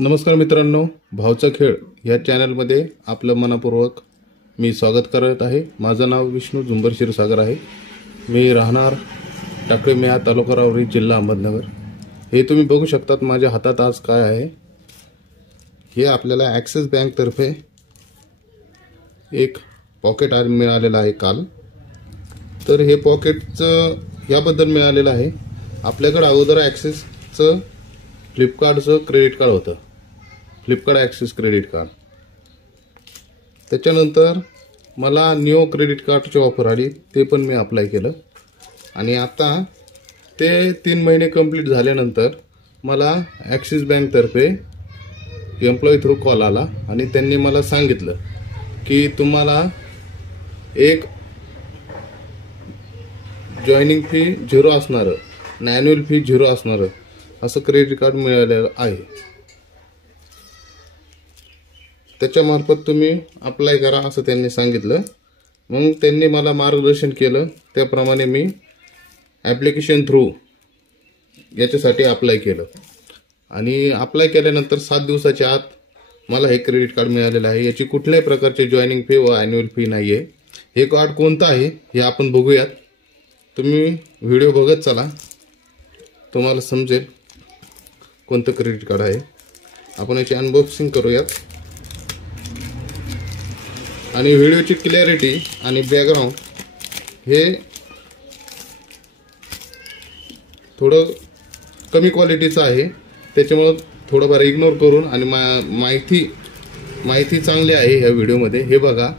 नमस्कार मित्रांनो, भावचा खेळ या चॅनलमध्ये आपलं मनपूर्वक मी स्वागत करत आहे। माझं नाव विष्णू झुंबर क्षीरसागर आहे। मी राहणार टाकळी मेहा तालुका राहुरी जिल्हा अहमदनगर। हे तुम्ही बघू शकतात माझ्या हातात आज काय आहे। हे आपल्याला ॲक्सिस बँक तर्फे एक पॉकेट आज मिळालेलं आहे काल। तर हे पॉकेटचं याबद्दल मिळालेलं आहे, आपल्याकडे अगोदर ॲक्सिसचं फ्लिपकार्टचं क्रेडिट कार्ड होतं, फ्लिपकार्ट ॲक्सिस क्रेडिट कार्ड। त्याच्यानंतर मला न्यू क्रेडिट कार्डची ऑफर आली, ते पण मी अप्लाय केलं आणि आता ते 3 महिने कंप्लीट झाल्यानंतर मला ॲक्सिस बँक तर्फे एम्प्लॉई थ्रू कॉल आला आणि त्यांनी मला सांगितलं की तुम्हाला एक जॉइनिंग फी 0 असणारं, ॲन्युअल फी 0 असणारं असं क्रेडिट कार्ड मिळालेलं आहे। त्याच्यामार्फत तुम्ही अप्लाय करा असं त्यांनी सांगितलं। मग त्यांनी मला मार्गदर्शन केलं, त्याप्रमाणे मी ॲप्लिकेशन थ्रू याच्यासाठी अप्लाय केलं आणि अप्लाय केल्यानंतर 7 दिवसाच्या आत मला हे क्रेडिट कार्ड मिळालेलं आहे। याची कुठल्याही प्रकारची जॉइनिंग फी व ॲन्युअल फी नाही आहे। हे कार्ड कोणतं आहे हे आपण बघूयात। तुम्ही व्हिडिओ बघत चला, तुम्हाला समजेल कोणतं क्रेडिट कार्ड आहे। आपण याची अनबॉक्सिंग करूयात आणि व्हिडिओची क्लॅरिटी आणि बॅकग्राऊंड हे थोडं कमी क्वालिटीचं आहे, त्याच्यामुळे थोडंफार इग्नोर करून आणि माहिती चांगली आहे ह्या व्हिडिओमध्ये, हे बघा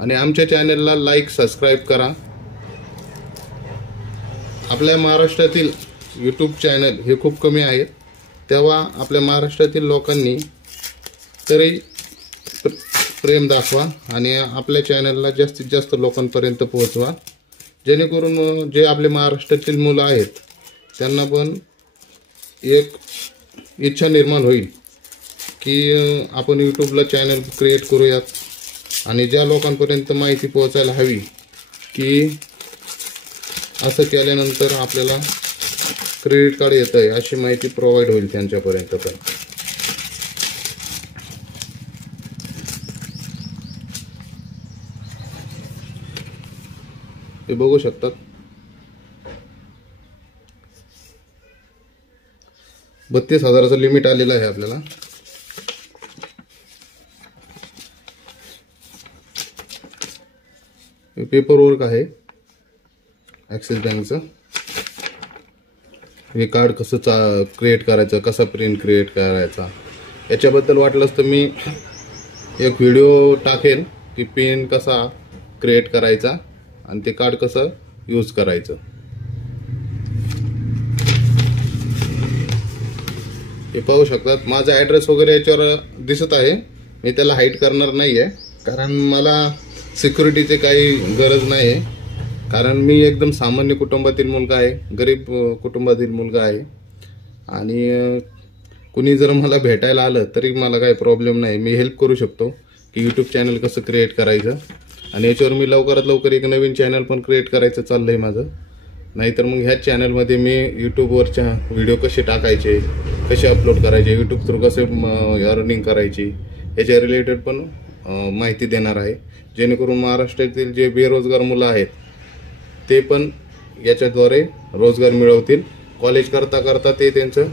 आणि आमच्या चॅनलला लाईक सबस्क्राईब करा। आपल्या महाराष्ट्रातील यूट्यूब चॅनल हे खूप कमी आहेत, तेव्हा आपल्या महाराष्ट्रातील लोकांनी तरी प्रेम दाखवा आणि आपल्या चॅनलला जास्तीत जास्त लोकांपर्यंत पोहोचवा, जेणेकरून जे आपले महाराष्ट्रातील मुलं आहेत त्यांना पण एक इच्छा निर्माण होईल की आपण यूट्यूबला चॅनल क्रिएट करूयात आणि ज्या लोकांपर्यंत माहिती पोहोचायला हवी की असं केल्यानंतर आपल्याला क्रेडिट कार्ड येतं आहे अशी माहिती प्रोव्हाइड होईल त्यांच्यापर्यंत। पण हे बघू शकतात, 32,000चं लिमिट आलेलं आहे आपल्याला। हे पेपर वर्क आहे ॲक्सिस बँकचं। हे कार्ड कसं क्रिएट करायचं, कसं प्रिंट क्रिएट करायचा याच्याबद्दल वाटलंच तर मी एक व्हिडिओ टाकेल की पिन कसा क्रिएट करायचा आणि ते कार्ड कसं यूज करायचं। हे पाहू शकतात, माझा ॲड्रेस वगैरे याच्यावर दिसत आहे। मी त्याला हाईड करणार नाही आहे, कारण मला सिक्युरिटीची काही गरज नाही आहे, कारण मी एकदम सामान्य कुटुंबातील मुलगा आहे, गरीब कुटुंबातील मुलगा आहे आणि कुणी जर मला भेटायला आलं तरी मला काही प्रॉब्लेम नाही, मी हेल्प करू शकतो की यूट्यूब चॅनल कसं क्रिएट करायचं। आणि याच्यावर मी लवकरात लवकर एक नवीन चॅनल पण क्रिएट करायचं चाललं आहे माझं। नाहीतर मग ह्याच चॅनलमध्ये मी यूट्यूबवरच्या व्हिडिओ कसे टाकायचे, कसे अपलोड करायचे, यूट्यूब थ्रू कसे अर्निंग करायची याच्या रिलेटेड पण माहिती देणार आहे, जेणेकरून महाराष्ट्रातील जे बेरोजगार मुलं आहेत ते पण याच्याद्वारे रोजगार मिळवतील। कॉलेज करता करता ते त्यांचं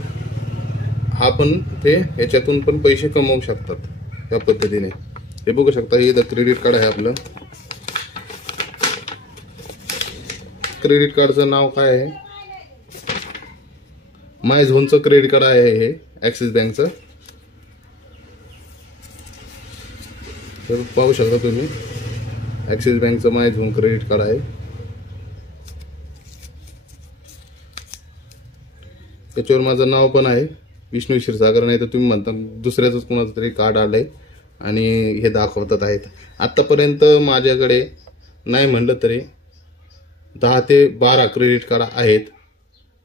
ते याच्यातून पण पैसे कमवू शकतात या पद्धतीने। हे बघू शकता, हे क्रेडिट कार्ड आहे आपलं। क्रेडिट कार्डचं नाव काय आहे, माय झोनचं क्रेडिट कार्ड आहे हे ॲक्सिस बँकचं। तर पाहू शकता तुम्ही, ॲक्सिस बँकचं माय झोन क्रेडिट कार्ड आहे। त्याच्यावर माझं नाव पण आहे विष्णू क्षीरसागर, नाही तर तुम्ही म्हणता दुसऱ्याचंच कोणाचं तरी कार्ड आलंय आणि हे दाखवतात आहेत। आत्तापर्यंत माझ्याकडे नाही म्हणलं तरी 10 ते 12 क्रेडिट कार्ड आहेत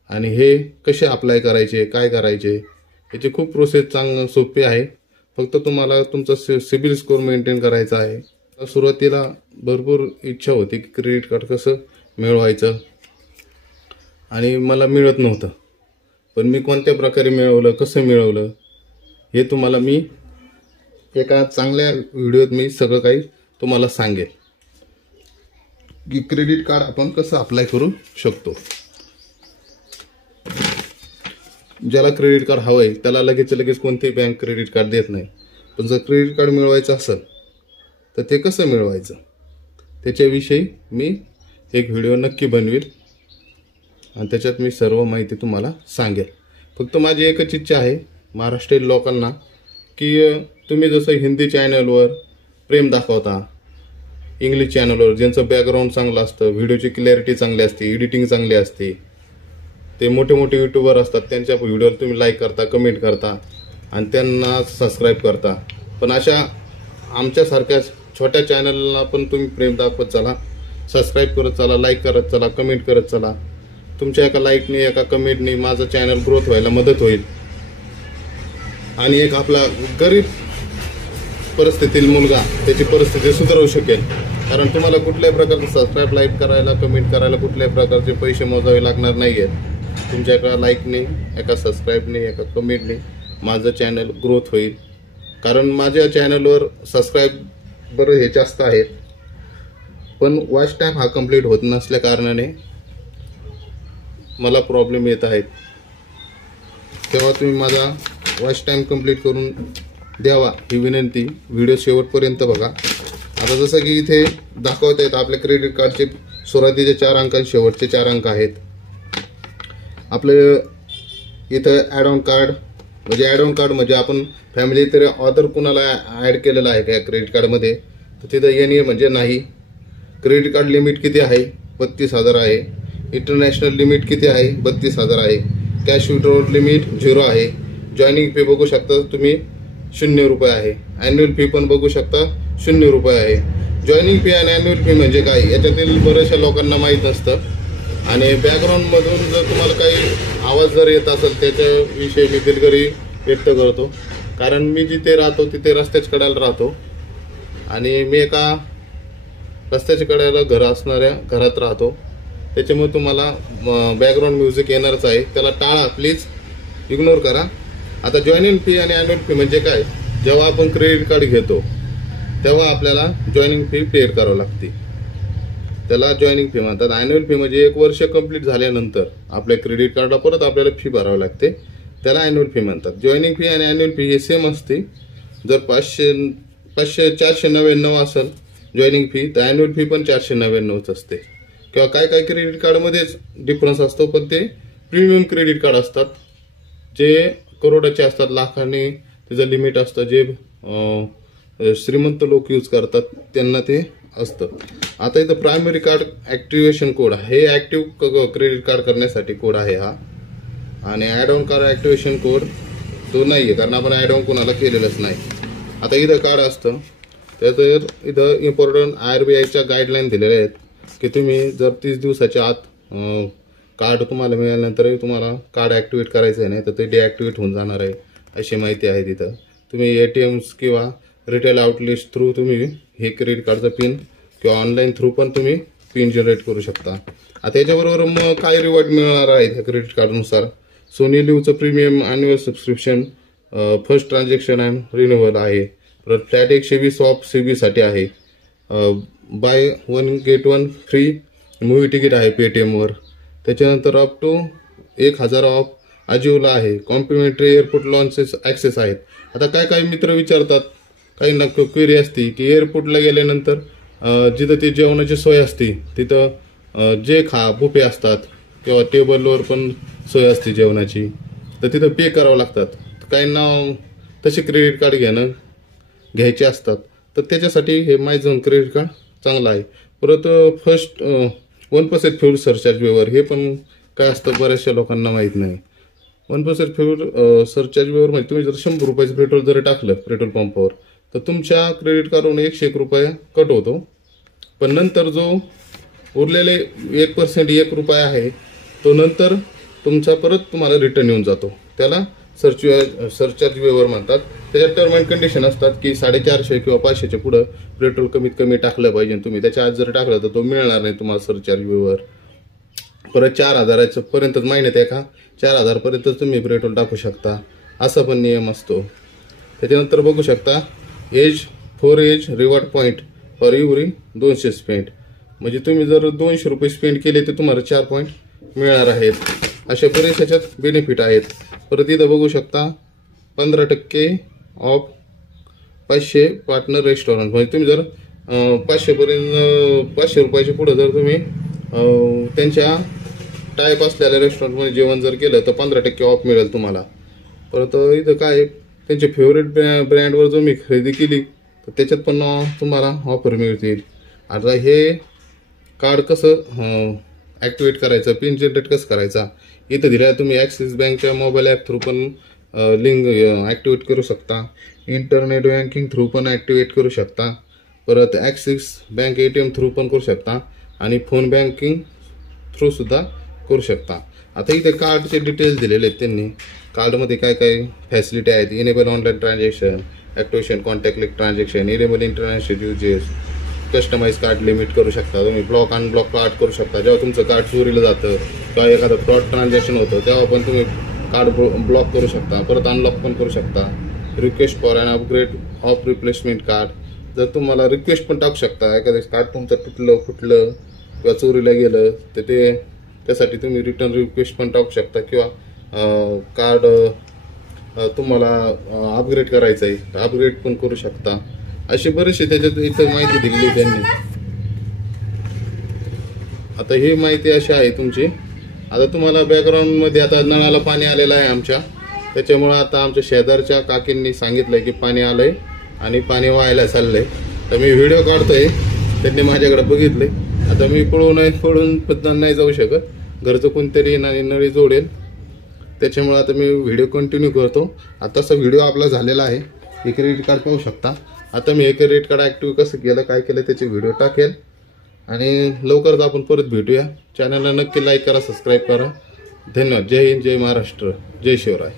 आणि हे कसे अप्लाय करायचे, काय करायचे याची खूप प्रोसेस सोपी आहे। फक्त तुम्हाला तुमचा सिबिल स्कोअर मेंटेन करायचा आहे। सुरुवातीला भरपूर इच्छा होती की क्रेडिट कार्ड कसं मिळवायचं आणि मला मिळत नव्हतं, पण मी कोणत्या प्रकारे मिळवलं, कसं मिळवलं हे तुम्हाला मी एका चांगल्या व्हिडिओत मी सगळं काही तुम्हाला सांगेल की क्रेडिट कार्ड आपण कसं अप्लाय करू शकतो. ज्याला क्रेडिट कार्ड हवंय त्याला लगेच कोणतीही बँक क्रेडिट कार्ड देत नाही. पण जर क्रेडिट कार्ड मिळवायचं असेल तर ते कसं मिळवायचं त्याच्याविषयी मी एक व्हिडिओ नक्की बनवेल आणि त्याच्यात मी सर्व माहिती तुम्हाला सांगेल. फक्त माझी एकच इच्छा आहे महाराष्ट्रीयन लोकांना की तुम्ही जसं हिंदी चॅनलवर प्रेम दाखवता, इंग्लिश चॅनलवर ज्यांचं बॅकग्राऊंड चांगलं असतं, व्हिडिओची क्लॅरिटी चांगली असते, एडिटिंग चांगली असते, ते मोठे मोठे यूट्यूबर असतात, त्यांच्या व्हिडिओवर तुम्ही लाईक करता, कमेंट करता आणि त्यांना सबस्क्राईब करता. पण अशा आमच्यासारख्या छोट्या चॅनलला पण तुम्ही प्रेम दाखवत चला, सबस्क्राईब करत चला, लाईक करत चला, कमेंट करत चला. तुमच्या एका लाईकने एका कमेंटने माझं चॅनल ग्रोथ व्हायला मदत होईल आणि एक आपला गरीब परिस्थितीतील मुलगा त्याची परिस्थिती सुधारू शकेल. कारण तुम्हाला कुठल्याही प्रकारचं सबस्क्राईब, लाईक करायला, कमेंट करायला कुठल्याही प्रकारचे पैसे मोजावे लागणार नाही आहेत. तुमच्या एका लाईकने, एका सबस्क्राईबने, एका कमेंटने माझं चॅनल ग्रोथ होईल. कारण माझ्या चॅनलवर सबस्क्राईबर हे जास्त आहेत पण वॉच टाईम हा कंप्लीट होत नसल्या कारणाने मला प्रॉब्लेम येत आहेत. तेव्हा तुम्ही माझा वॉच टाईम कंप्लीट करून द्यावा ही विनंती. व्हिडिओ शेवटपर्यंत बघा. आता जसं की इथे दाखवत आहेत आपल्या क्रेडिट कार्डचे सुरुवातीचे 4 अंक आणि शेवटचे 4 अंक आहेत. आपले इथं ॲड ऑन कार्ड म्हणजे आपण फॅमिली तरी ऑदर कुणाला ॲड केलेला आहे का क्रेडिट कार्डमध्ये तर तिथं NA म्हणजे नाही. क्रेडिट कार्ड लिमिट किती आहे? 32,000 आहे. इंटरनॅशनल लिमिट किती आहे? 32,000 आहे. कॅश विड्रॉवल लिमिट 0 आहे. जॉईनिंग फी बघू शकता तुम्ही 0 रुपये आहे. ॲन्युअल फी पण बघू शकता 0 रुपये आहे. जॉईनिंग फी आणि ॲन्युअल फी म्हणजे काय याच्यातील बऱ्याचशा लोकांना माहीत नसतं. आणि बॅकग्राऊंडमधून जर तुम्हाला काही आवाज जर येत असेल त्याच्याविषयी मी दिलगिरी व्यक्त करतो. कारण मी जिथे राहतो तिथे रस्त्याच्या कडेला राहतो आणि मी एका रस्त्याच्या कडेला घर असणाऱ्या घरात राहतो. त्याच्यामुळे तुम्हाला बॅकग्राऊंड म्युझिक येणारच आहे. त्याला टाळा, प्लीज इग्नोर करा. आता जॉईनिंग फी आणि ॲन्युअल फी म्हणजे काय? जेव्हा आपण क्रेडिट कार्ड घेतो तेव्हा आपल्याला जॉईनिंग फी पे करावी लागते. त्याला जॉईनिंग फी म्हणतात. ॲन्युअल फी म्हणजे 1 वर्ष कंप्लीट झाल्यानंतर आपल्या क्रेडिट कार्डला परत आपल्याला फी भरावी लागते. त्याला ॲन्युअल फी म्हणतात. जॉईनिंग फी आणि ॲन्युअल फी हे सेम असते. जर 499 असेल जॉईनिंग फी तर ॲन्युअल फी पण 499च असते. किंवा काय क्रेडिट कार्डमध्येच डिफरन्स असतो पण ते प्रीमियम क्रेडिट कार्ड असतात जे करोडाचे असतात, लाखांनी त्याचं लिमिट असतं. जे श्रीमंत लोक यूज करतात त्यांना ते असतं. आता इथं प्रायमरी कार्ड ॲक्टिव्हेशन कोड हे ॲक्टिव्ह क्रेडिट कार्ड करण्यासाठी कोड आहे हा. आणि add on card activation code तो नाही आहे कारण आपण ॲड ऑन कोणाला केलेलंच नाही. आता इथं कार्ड असतं त्यात इथं इम्पॉर्टंट RBIच्या गाईडलाईन दिलेल्या आहेत की तुम्ही जर 30 दिवसाच्या आत कार्ड तुम्हाला मिळाल्यानंतरही तुम्हाला कार्ड ॲक्टिवेट करायचं आहे नाही तर ते डिॲक्टिवेट होऊन जाणार आहे अशी माहिती आहे तिथं. तुम्ही ATMs किंवा रिटेल आउटलेट्स थ्रू तुम्ही हे क्रेडिट कार्डचं पिन किंवा ऑनलाईन थ्रू पण तुम्ही पिन जनरेट करू शकता. आता याच्याबरोबर मग काय रिवॉर्ड मिळणार आहे ह्या क्रेडिट कार्डनुसार? सोनी लिव्हचं premium annual subscription, first transaction and renewal आहे. परत फ्लॅट 120 ऑफ CB आहे. Buy 1 get 1 free movie ticket आहे पेटीएमवर. त्याच्यानंतर अप टू 1000 ऑफ अजिओला आहे. कॉम्प्लिमेंटरी एअरपोर्ट लॉन्चेस ॲक्सेस आहेत. आता काय मित्र विचारतात, काही ना क्वेरी असते की एअरपोर्टला गेल्यानंतर जिथं ती जेवणाची सोय असते तिथं जे बुफे असतात किंवा टेबलवर पण सोय असते जेवणाची तर तिथं पे करावं लागतात. काहींना तसे क्रेडिट कार्ड घ्यायचे असतात तर त्याच्यासाठी हे मायझोन क्रेडिट कार्ड चांगलं आहे. परत फर्स्ट 1% फ्यूल सरचार्ज वेवर हे पण काय असतं बऱ्याचशा लोकांना माहीत नाही. 1% फ्यूल सरचार्ज वेवर म्हणजे तुम्ही जर 100 रुपयाचं पेट्रोल जरी टाकलं पेट्रोल पंपावर तर तुमच्या क्रेडिट कार्डवरून 101 रुपये कट होतो. पण नंतर जो उरलेले 1% 1 रुपया आहे तो नंतर तुमचा परत तुम्हाला रिटर्न येऊन जातो. त्याला सरचार्ज वेवर म्हणतात. त्याच्यात टर्म अँड कंडिशन असतात की 450 किंवा 500च्या पुढं पेट्रोल कमीत कमी टाकलं पाहिजे तुम्ही. त्याच्या आत जर टाकलं तर तो मिळणार नाही तुम्हाला सरचार्ज वेवर. परत 4000 पर्यंत महिन्यात 4000 पर्यंत तुम्ही पेट्रोल टाकू शकता असा पण नियम असतो. त्याच्यानंतर बघू शकता as 4 as reward point for every 200 spend, म्हणजे तुम्ही जर 200 रुपये स्पेंड केले तर तुम्हाला 4 पॉईंट मिळणार आहेत. अशा बरेच ह्याच्यात बेनिफिट आहेत. परत इथं बघू शकता 15% ऑफ 500 पार्टनर रेस्टॉरंट, म्हणजे तुम्ही जर 500 रुपयाच्या पुढे जर तुम्ही त्यांच्या टाईप असलेल्या रेस्टॉरंटमध्ये जेवण जर केलं तर 15% ऑफ मिळेल तुम्हाला. परत इथं काय त्यांचे फेवरेट ब्रँडवर जर मी खरेदी केली तर त्याच्यात पण तुम्हाला ऑफर मिळतील. आता हे कार्ड कसं ॲक्टिवेट करायचं, पिन जनरेट कसं करायचा इथं दिल्या. तुम्ही ॲक्सिस बँकच्या मोबाईल ॲप थ्रू पण लिंक ॲक्टिवेट करू शकता, इंटरनेट बँकिंग थ्रू पण ॲक्टिवेट करू शकता, परत ॲक्सिस बँक ATM थ्रू पण करू शकता आणि फोन बँकिंग थ्रू सुद्धा करू शकता. आता इथे कार्डचे डिटेल्स दिलेले आहेत त्यांनी. कार्डमध्ये काय काय फॅसिलिटी आहेत, enable online transaction, activation contactless transaction, enable international uses, customize card limit करू शकता तुम्ही, ब्लॉक अनब्लॉक कार्ड करू शकता. जेव्हा तुमचं कार्ड चोरीला जातं किंवा एखादं फ्रॉड ट्रान्झॅक्शन होतं तेव्हा पण तुम्ही कार्ड ब्लॉक करू शकता, परत अनलॉक पण करू शकता. Request for an upgrade of replacement card, जर तुम्हाला रिक्वेस्ट पण टाकू शकता. एखादं कार्ड तुमचं तुटलं फुटलं किंवा चोरीला गेलं तर त्यासाठी तुम्ही रिटर्न रिक्वेस्ट पण टाकू शकता, किंवा कार्ड तुम्हाला अपग्रेड करायचं आहे तर अपग्रेड पण करू शकता. अशी बरीचशी त्याच्यात इथं माहिती दिलेली त्यांनी. आता ही माहिती अशी आहे तुमची. आता तुम्हाला बॅकग्राऊंडमध्ये आता नळाला पाणी आलेलं आहे आमच्या, त्याच्यामुळं आता आमच्या शेजारच्या काकींनी सांगितलंय की पाणी आलंय आणि पाणी व्हायला चाललंय. तर मी व्हिडिओ काढतोय, त्यांनी माझ्याकडे बघितलंय. आता मी पळून पद्धत नाही जाऊ शकत, घरचं कोणतरी नळी जोडेल, त्याच्यामुळे आता मी व्हिडिओ कंटिन्यू करतो. आताचा व्हिडिओ आपला झालेला आहे. हे क्रेडिट कार्ड पाहू शकता. आता मी हे क्रेडिट कार्ड ॲक्टिव्ह कसं केलं काय केलं त्याचे व्हिडिओ टाकेल आणि लवकरच आपण परत भेटूया. चॅनलला नक्की लाईक करा, सबस्क्राईब करा. धन्यवाद. जय हिंद, जय महाराष्ट्र, जय शिवराय.